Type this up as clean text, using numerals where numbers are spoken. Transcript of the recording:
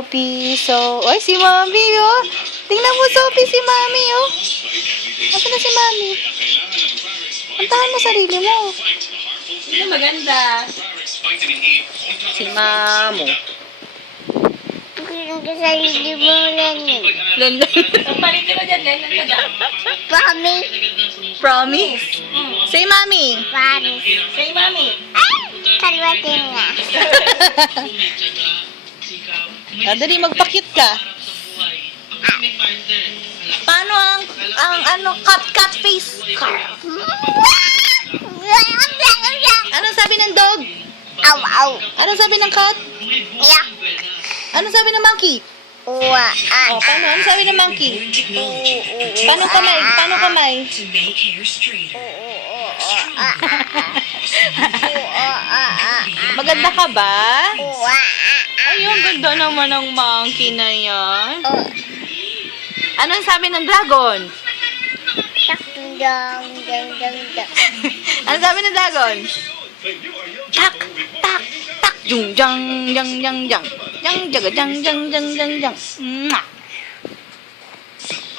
Sophie, Oy, si Mami, oh. Tingnan mo, Sophie, si Mami, oh. Asa na si Mami? Puntahan mo sarili mo. Sino maganda? Si Mamo. Tingnan ko sarili mo lang yun. Palitin mo dyan, ganyan ka dyan. Promise. Promise? Say Mami. Promise. Say, Mami. Ay! Kalwatin nga. Dali, magpakit ka. Paano ang cut face? Anong sabi ng dog? Aw, aw. Anong sabi ng cat? Yak. Anong sabi ng monkey? Uwa. Oh, paano? Anong sabi ng monkey? Paano kamay? Paano kamay? Maganda ka ba? Uwa. Ay, ang ganda naman ng monkey na yan. Anong sabi ng dragon? Yak, dang, dang, dang, dang. Anong sabi ng dragon? Tak, tak, tak, jung, jang, jang, jang, jang. Jang, jaga, jang, jang, jang, jang, jang. Mwah.